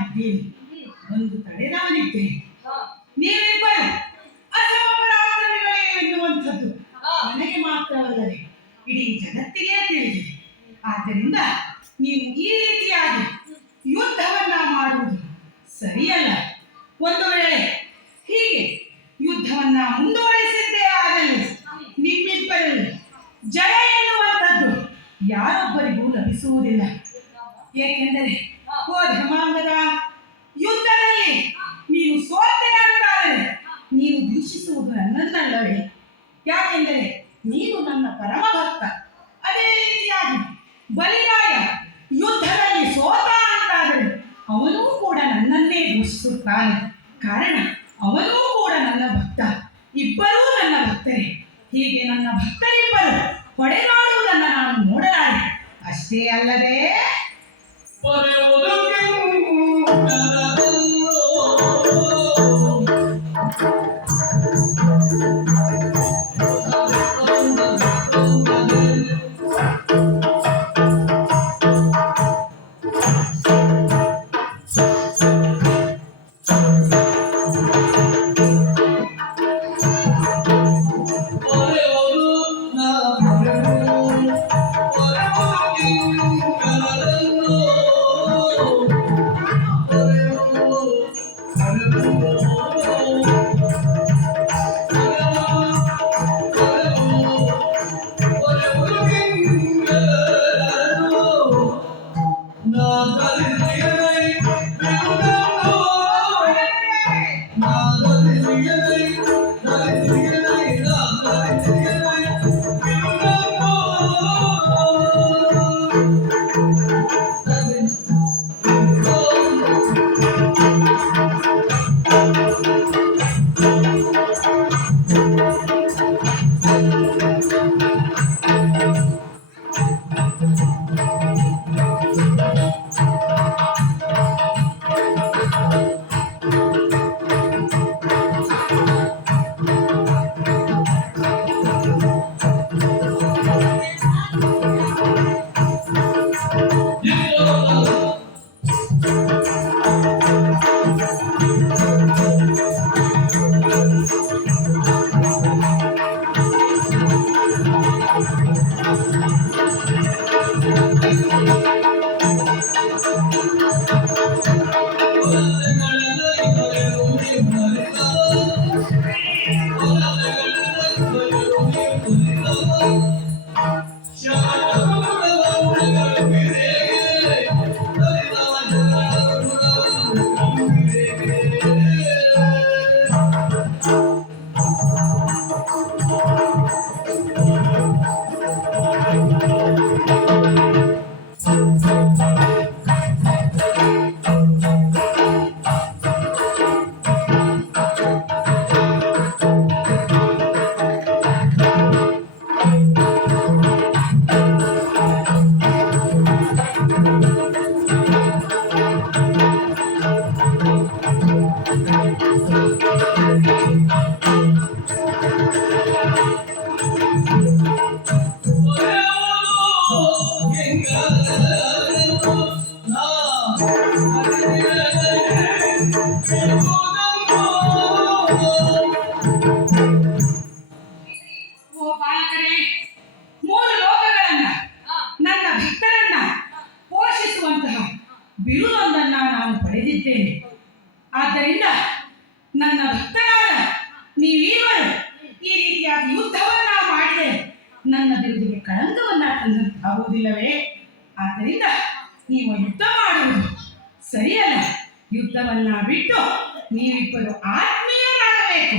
ಇದ್ದೀನಿ, ಒಂದು ತಡೆದವನಿದ್ದೇನೆ. ನೀವಿಬ್ಬರು ಅಸಮಪರಾಕ್ರಮಿಗಳೇ ಎನ್ನುವಂಥದ್ದು ನನಗೆ ಮಾತ್ರವಲ್ಲದೆ ಇಡೀ ಜಗತ್ತಿಗೆ ತಿಳಿದಿದೆ. ಆದ್ದರಿಂದ ನೀವು ಈ ರೀತಿಯಾಗಿ ಯುದ್ಧವನ್ನ ಮಾಡುವುದು ಸರಿಯಲ್ಲ. ಒಂದು ವೇಳೆ ಹೀಗೆ ಯುದ್ಧವನ್ನ ಮುಂದುವರಿಸಿದ್ದೇ ಆದಲ್ಲಿ ನಿಮ್ಮಿಬ್ಬರಲ್ಲಿ ಜಯ ಎನ್ನುವಂಥದ್ದು ಯಾರೊಬ್ಬರಿಗೂ ಲಭಿಸುವುದಿಲ್ಲ. ಏಕೆಂದರೆ ಓ ಧರ್ಮಾಂಗದ, ಯುದ್ಧದಲ್ಲಿ ನೀನು ಸೋತೆ ಅಂತಾದರೆ ನೀನು ದೂಷಿಸುವುದು ನನ್ನನ್ನಲ್ಲವೇ? ಯಾಕೆಂದರೆ ನೀನು ನನ್ನ ಪರಮ ಭಕ್ತ. ಅದೇ ರೀತಿಯಾಗಿ ಬಲಿರಾಯ ಯುದ್ಧದಲ್ಲಿ ಸೋತ ಅಂತಾದರೆ ಅವನೂ ಕೂಡ ನನ್ನನ್ನೇ ದೂಷಿಸುತ್ತಾನೆ. ಕಾರಣ ಅವನೂ ಕೂಡ ನನ್ನ ಭಕ್ತ, ಇಬ್ಬರೂ ನನ್ನ ಭಕ್ತರೇ. ಹೀಗೆ ನನ್ನ ಭಕ್ತರಿಬ್ಬರು ಹೊಡೆದಾಡುವುದನ್ನು ನಾನು ನೋಡಲಾರೆ. ಅಷ್ಟೇ ಅಲ್ಲದೆ ಬಿರುದೊಂದನ್ನು ನಾನು ಪಡೆದಿದ್ದೇನೆ. ಆದ್ದರಿಂದ ನನ್ನ ಭಕ್ತರಾದ ನೀವೀವರು ಈ ರೀತಿಯಾಗಿ ಯುದ್ಧವನ್ನ ಮಾಡಿದರೆ ನನ್ನ ಬಿರುದಿಗೆ ಕಳಂಕವನ್ನ ತಂದಂತಾಗುವುದಿಲ್ಲವೇ? ಆದ್ದರಿಂದ ನೀವು ಯುದ್ಧ ಮಾಡುವುದು ಸರಿಯಲ್ಲ. ಯುದ್ಧವನ್ನ ಬಿಟ್ಟು ನೀವಿಬ್ಬರು ಆತ್ಮೀಯರಾಗಬೇಕು.